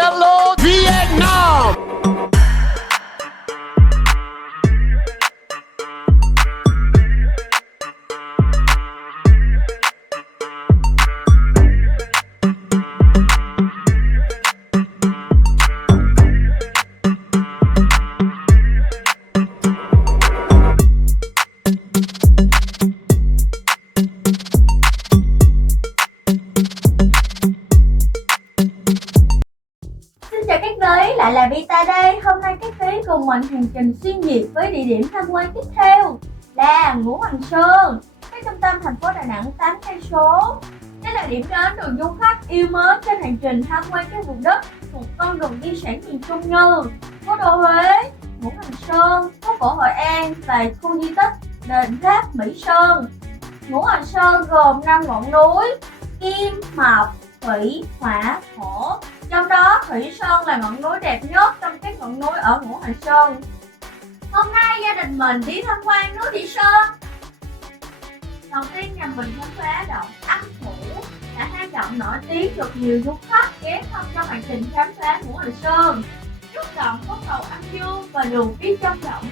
Hello Vietnam. Lại là Vita đây. Hôm nay các bé cùng mình hành trình xuyên Việt với địa điểm tham quan tiếp theo là Ngũ Hành Sơn, cách trung tâm thành phố Đà Nẵng 8 cây số. Đây là điểm đến được du khách yêu mến trên hành trình tham quan các vùng đất thuộc con đường di sản miền Trung như cố đô Huế, Ngũ Hành Sơn, phố cổ Hội An và khu di tích đền Tháp Mỹ Sơn. Ngũ Hành Sơn gồm 5 ngọn núi Kim, Mộc, Thủy, Hỏa, Thổ. Trong đó Thủy Sơn là ngọn núi đẹp nhất trong các ngọn núi ở Ngũ Hành Sơn. Hôm nay gia đình mình đi tham quan núi Thủy Sơn. Đầu tiên nhà mình khám phá động Âm Phủ, là hang động nổi tiếng được nhiều du khách ghé thăm trong hành trình khám phá Ngũ Hành Sơn. Trước động có cầu Âm Dương và đường phía trong động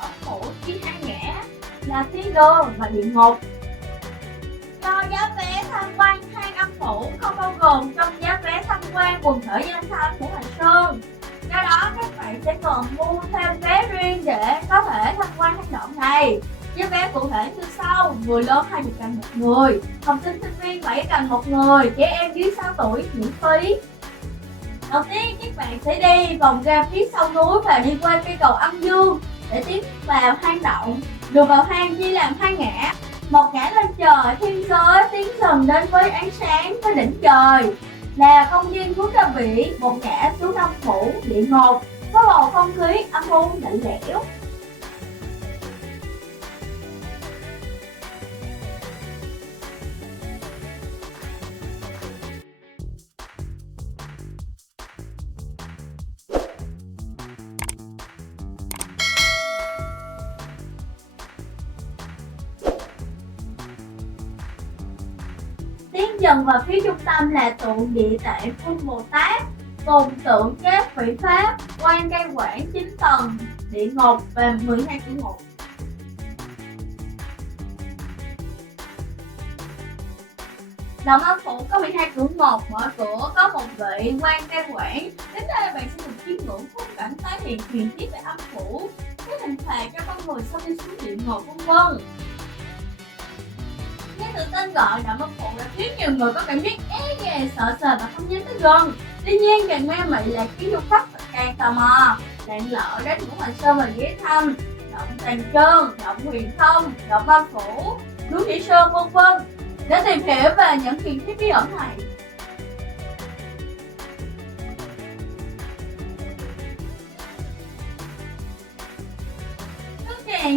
Âm Phủ chia hai ngã là Thiên Đường và Địa Ngục. Do giá vé tham quan hang Âm Phủ không bao gồm trong giá vé tham quan quần thể danh thắng của Hành Sơn, do đó các bạn sẽ cần mua thêm vé riêng để có thể tham quan hang động này. Giá vé cụ thể như sau: người lớn 20.000 một người, học sinh sinh viên 7.000 một người, trẻ em dưới 6 tuổi miễn phí. Đầu tiên các bạn sẽ đi vòng ra phía sau núi và đi qua cây cầu Âm Dương để tiến vào hang động. Đường vào hang chia làm hai ngã, một ngã lên trời thiên giới tiến dần đến với ánh sáng với đỉnh trời là công viên Phú Gia Vĩ, một ngã xuống Âm Phủ Địa Ngục có bầu không khí âm u lạnh lẽo. Tiến dần vào phía trung tâm là tượng Địa Tạng Vương Bồ Tát, cùng tượng các vị Pháp, quan cai quản 9 tầng, địa ngục và 12 cửa ngục. Động Âm Phủ có 12 cửa ngục, mở cửa có một vị quan cai quản. Đến đây bạn sẽ được chiêm ngưỡng khung cảnh tái hiện truyền thuyết về Âm Phủ, các hình phạt cho con người sau khi xuống địa ngục v.v. Nghe từ tên gọi, Động Âm Phủ đã khiến nhiều người có cảm giác ghê, sợ sệt và không dám tới gần. Tuy nhiên, càng ma mị là khiến du khách càng tò mò, lặn lội đến Ngũ Hành Sơn và ghé thăm động Tàn Trơn, động Huyền Thông, động Âm Phủ, núi Thủy Sơn v.v. để tìm hiểu về những truyền thuyết bí ẩn này.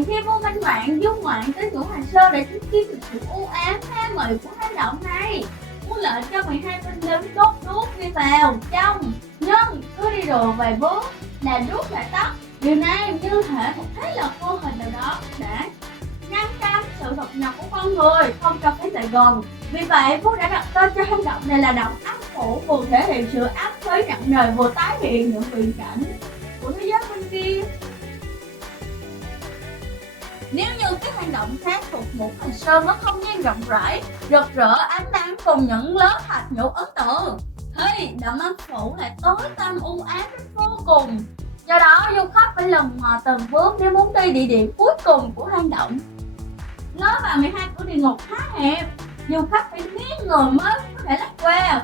Khi vô minh mạng du ngoạn tới Ngũ Hành Sơn để chứng kiến được sự u ám ma mị của hang động này, muốn lệnh cho 12 binh lính đốt đuốc đi vào trong, nhưng cứ đi đường vài bước là đuốc lại tắt. Điều này như thể một thế lực vô hình nào đó đã ngăn cấm sự đột nhập của con người, không cho phép lại gần. Vì vậy Phú đã đặt tên cho hang động này là động Âm Phủ, vừa thể hiện sự ám khí nặng nề, vừa tái hiện những viễn cảnh của thế giới bên kia. Nếu như các hang động khác thuộc Ngũ Hành Sơn có không gian rộng rãi, rực rỡ ánh nắng cùng những lớp thạch nhũ ấn tượng, thì động Âm Phủ lại tối tăm u ám đến vô cùng. Do đó du khách phải lần mò từng bước nếu muốn đi địa điểm cuối cùng của hang động. Lối vào 12 cửa địa ngục khá hẹp, du khách phải nghiêng người mới có thể lách qua.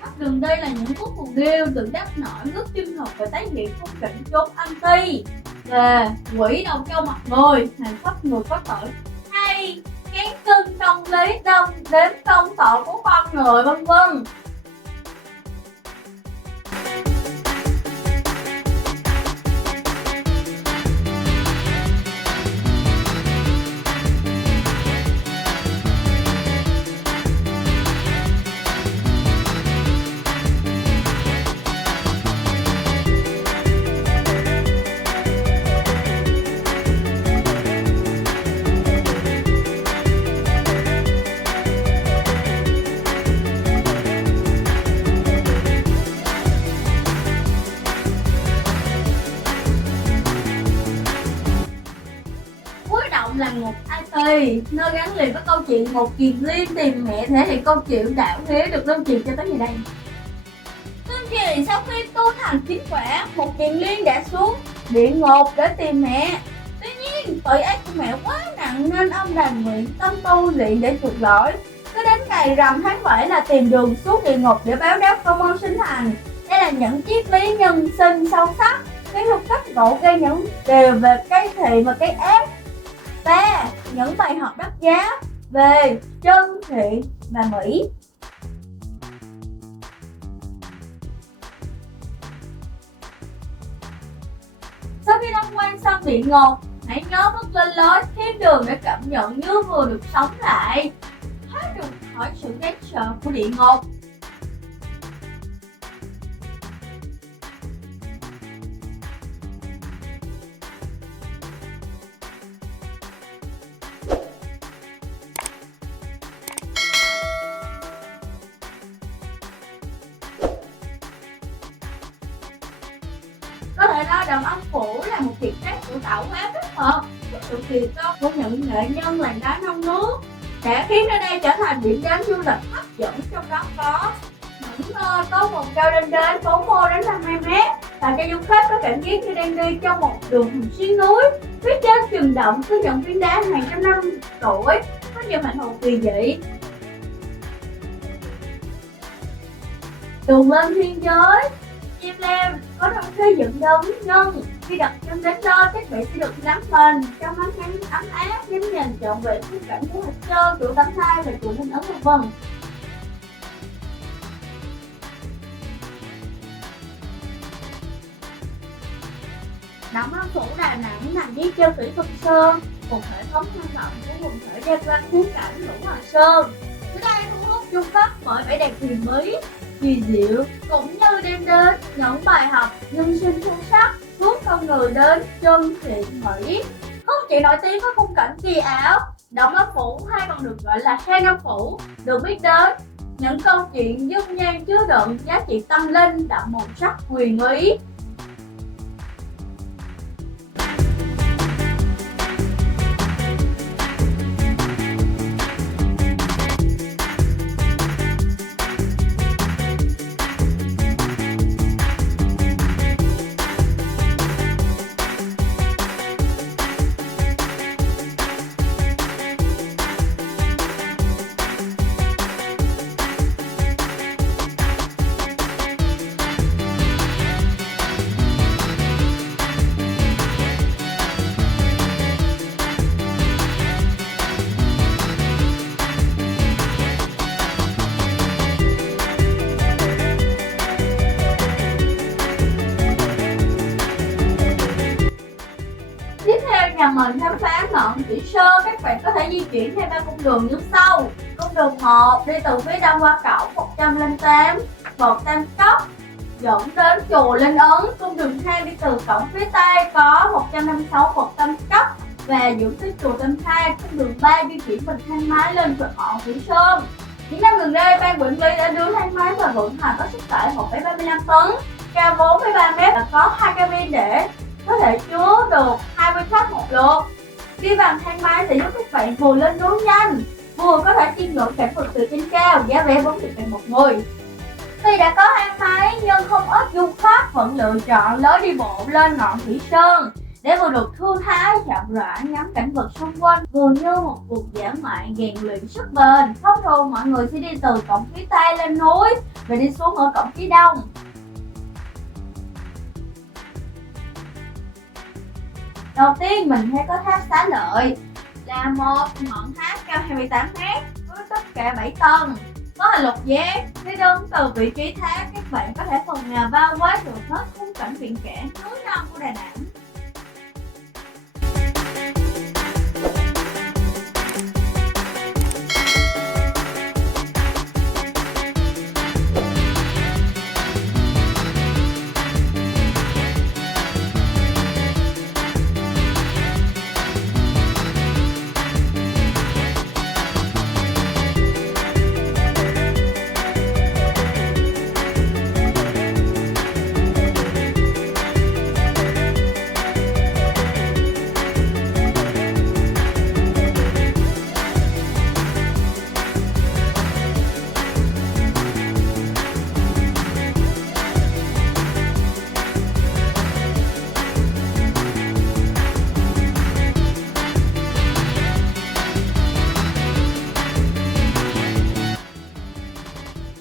Khắp đường đi là những khúc phù điêu tượng đắp nổi rất chân thực và tái hiện khung cảnh chốn âm ti về quỷ đầu trâu mặt người, hàng khắp người có tội, hay cán cân công lý đông đếm công tội của con người v.v. 2, nơi gắn liền với câu chuyện Một Kiền Liên tìm mẹ thể hiện câu chuyện đạo hiếu được lưu truyền cho tới ngày đây. Tương truyền sau khi tu thành chính quả, Một Kiền Liên đã xuống địa ngục để tìm mẹ. Tuy nhiên tội ác của mẹ quá nặng nên ông đành nguyện tâm tu luyện để chuộc lỗi. Cứ đến ngày rằm tháng 7 là tìm đường xuống địa ngục để báo đáp công ơn sinh thành. Đây là những triết lý nhân sinh sâu sắc, khiến du khách ngộ ra những điều về cái thiện và cái ác, và những bài học đắt giá về chân thiện và mỹ. Sau khi tham quan xong địa ngục, hãy nhớ bước lên lối thiên đường để cảm nhận như vừa được sống lại, thoát được khỏi sự đáng sợ của địa ngục. Có thể nói Đầm Âu Phủ là một kiệt tác của tạo hóa kết hợp với sự kỳ công của những nghệ nhân làng đá non nước, đã khiến nơi đây trở thành điểm đến du lịch hấp dẫn. Trong đó có những nơi có vùng cao lên đến 40 đến 50 mét, làm cho du khách có cảm giác như đang đi trong một đường hầm xuyên núi. Phía trên chừng động có những viên đá hàng trăm năm tuổi có nhiều hình thù kỳ dị. Đường lên thiên giới, Chim Lem có trong xây dựng đúng nhân. Khi đặt chân đến nơi, các bạn sẽ được ngắm mình trong ánh nắng ấm áp, ngắm nhìn trọn vẹn khung cảnh của Hạt Sơn, chùa Tam Thai và chùa Linh Ấn v.v. Đầm Âu Phủ Đà Nẵng nằm dưới chân thủy Phân Sơn, một hệ thống hang động của quần thể đa quang thắng cảnh Ngũ Hoàng Sơn. Nơi đây thu hút du khách bởi vẻ đẹp huyền bí, kỳ diệu, cũng như đem đến những bài học nhân sinh sâu sắc, hướng con người đến chân thiện mỹ. Không chỉ nổi tiếng với khung cảnh kỳ ảo, Đầm Âu Phủ hay còn được gọi là Hang Âu Phủ được biết đến những câu chuyện dân gian chứa đựng giá trị tâm linh đậm màu sắc huyền bí. Nhà mình khám phá ngọn Thủy Sơn, các bạn có thể di chuyển theo 3 cung đường như sau. Cung đường 1 đi từ phía đông qua cổng 108 Phật Tam Cốc dẫn đến chùa Linh Ấn. Cung đường 2 đi từ cổng phía tây có 156 Phật Tam Cốc và dẫn tới chùa Tam Thai. Cung đường 3 di chuyển bằng thang máy lên ngọn Thủy Sơn. Những năm gần đây, ban quản lý đã đưa thang máy và vận hành có sức tải 1,35 tấn, cao 4,3 mét và có 2 cabin để có thể chứa được 20 khách một lượt. Đi bằng thang máy sẽ giúp các bạn vừa lên núi nhanh, vừa có thể chiêm ngưỡng cảnh vật từ trên cao, giá vé 40.000 một người. Tuy đã có thang máy nhưng không ít du khách vẫn lựa chọn lối đi bộ lên ngọn Thủy Sơn để vừa được thư thái chậm rãi ngắm cảnh vật xung quanh, vừa như một cuộc dã ngoại rèn luyện sức bền. Thông thường mọi người sẽ đi từ cổng phía tây lên núi và đi xuống ở cổng phía đông. Đầu tiên mình thấy có tháp Xá Lợi, là một ngọn tháp cao 28 m với tất cả 7 tầng, có hình lục giác. Khi đứng từ vị trí tháp, các bạn có thể phần nào bao quát được hết khung cảnh biển cả núi non của Đà Nẵng.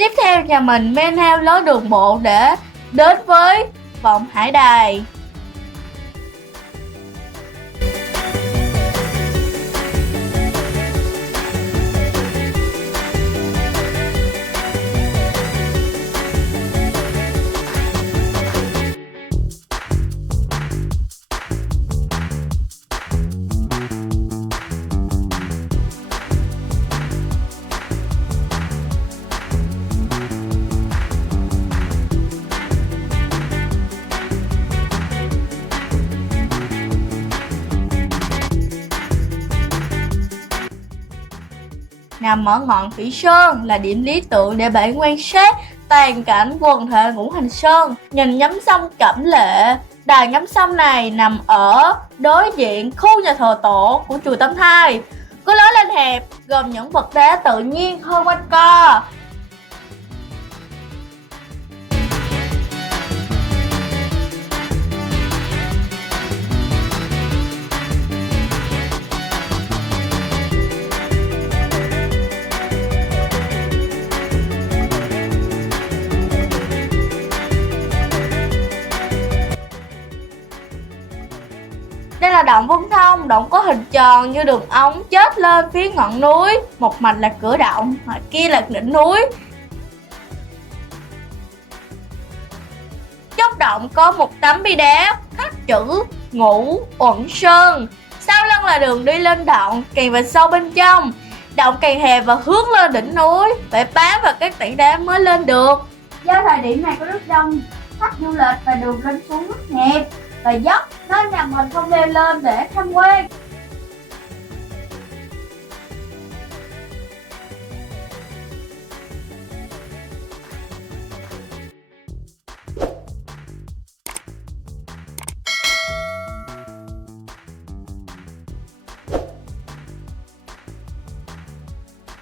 Tiếp theo nhà mình men theo lối đường bộ để đến với vọng hải đài. Nằm ở ngọn Thủy Sơn là điểm lý tưởng để bạn quan sát toàn cảnh quần thể Ngũ Hành Sơn, nhìn ngắm sông Cẩm Lệ. Đài ngắm sông này nằm ở đối diện khu nhà thờ tổ của chùa Tam Thai, có lối lên hẹp gồm những vật đá tự nhiên hơi quanh co. Đây là động Vân Thông, động có hình tròn như đường ống chết lên phía ngọn núi. Một mặt là cửa động, mặt kia là đỉnh núi. Chốt động có một tấm bia đá khắc chữ Ngũ Uẩn Sơn. Sau lưng là đường đi lên động, càng vào sâu bên trong động càng hẹp và hướng lên đỉnh núi, phải bám vào các tảng đá mới lên được. Do thời điểm này có rất đông khách du lịch và đường lên xuống rất hẹp và dốc nên nhà mình không leo lên để tham quan.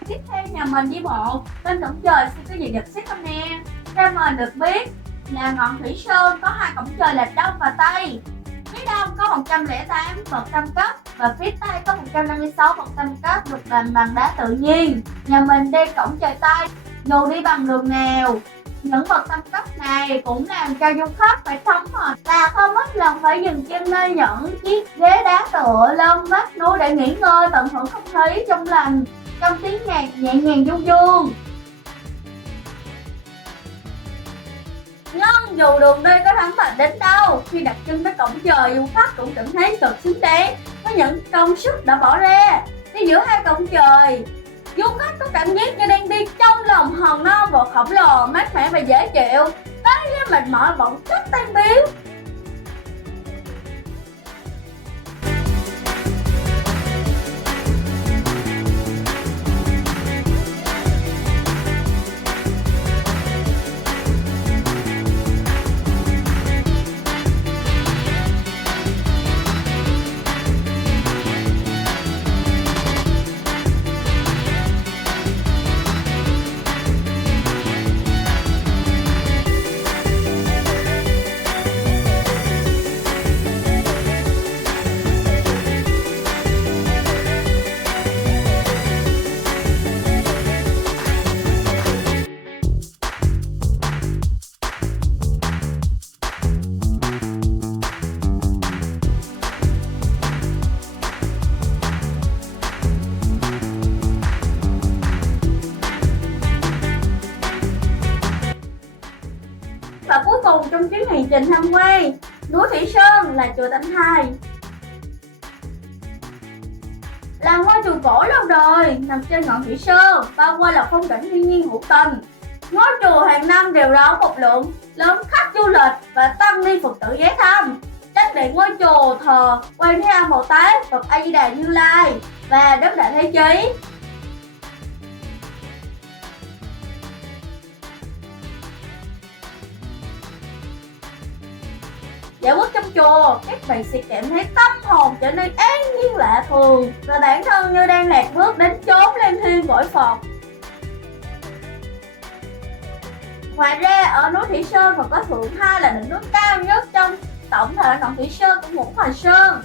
Tiếp theo nhà mình đi bộ lên cổng trời xem có gì đặc sắc không nè. Theo mình được biết là ngọn Thủy Sơn có hai cổng trời là Đông và Tây. Phía Đông có 108 bậc tam cấp và phía Tây có 156 bậc tam cấp được làm bằng đá tự nhiên. Nhà mình đi cổng trời Tây, dù đi bằng đường nào, những bậc tam cấp này cũng làm cho du khách phải thấm mệt và không ít lần phải dừng chân nơi những chiếc ghế đá tựa lưng vách núi để nghỉ ngơi, tận hưởng không khí trong lành trong tiếng nhạc nhẹ nhàng du dương. Nhưng dù đường đi có thấm mệt đến đâu, khi đặt chân tới cổng trời, du khách cũng cảm thấy thật xứng đáng với những công sức đã bỏ ra. Đi giữa hai cổng trời, du khách có cảm giác như đang đi trong lòng hòn non và khổng lồ, mát mẻ và dễ chịu. Tới khi mệt mỏi bỗng chốc tan biến. Và cuối cùng trong chuyến hành trình tham quan núi Thủy Sơn là chùa Tam Thai. Là ngôi chùa cổ lâu đời nằm trên ngọn Thủy Sơn, bao quanh là phong cảnh thiên nhiên hữu tình. Ngôi chùa hàng năm đều đón một lượng lớn khách du lịch và tăng ni Phật tử ghé thăm. Trách điện ngôi chùa thờ Quan Thế Âm Bồ Tát, Phật A Di Đà Như Lai và Đức Đại Thế Chí. Dạo bước trong chùa, các bạn sẽ cảm thấy tâm hồn trở nên an nhiên lạ thường và bản thân như đang lạc bước đến chốn linh thiêng cõi Phật. Ngoài ra, ở núi Thủy Sơn còn có Thượng Thai là đỉnh núi cao nhất trong tổng thể ngọn Thủy Sơn của Ngũ Hành Sơn.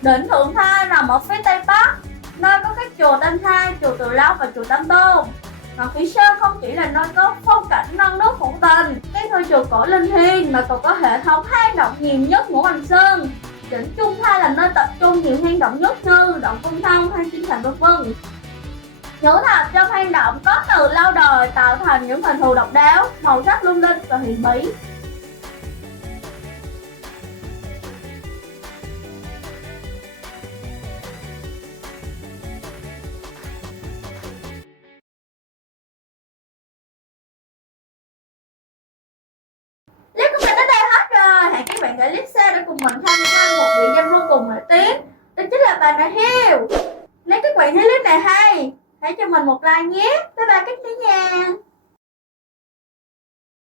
Đỉnh Thượng Thai nằm ở phía tây bắc, nơi có các chùa Tam Thai, chùa Từ Long và chùa Tam Tôn. Mà phía Sơn không chỉ là nơi có phong cảnh non nước hữu tình, cái ngôi chùa cổ linh thiêng mà còn có hệ thống hang động nhiều nhất Ngũ Hành Sơn. Đỉnh Trung Thai là nơi tập trung nhiều hang động nhất như động Cung Thông, hang Kim Thành v.v. Những thạch trong hang động có từ lâu đời tạo thành những hình thù độc đáo, màu sắc lung linh và huyền bí. Clip của mình đến đây hết rồi. Hẹn các bạn để clip sau để cùng mình tham quan một địa danh vô cùng nổi tiếng, đó chính là Bà Nà Hills. Nếu các bạn thấy clip này hay, hãy cho mình một like nhé. Bye bye các cả nhà.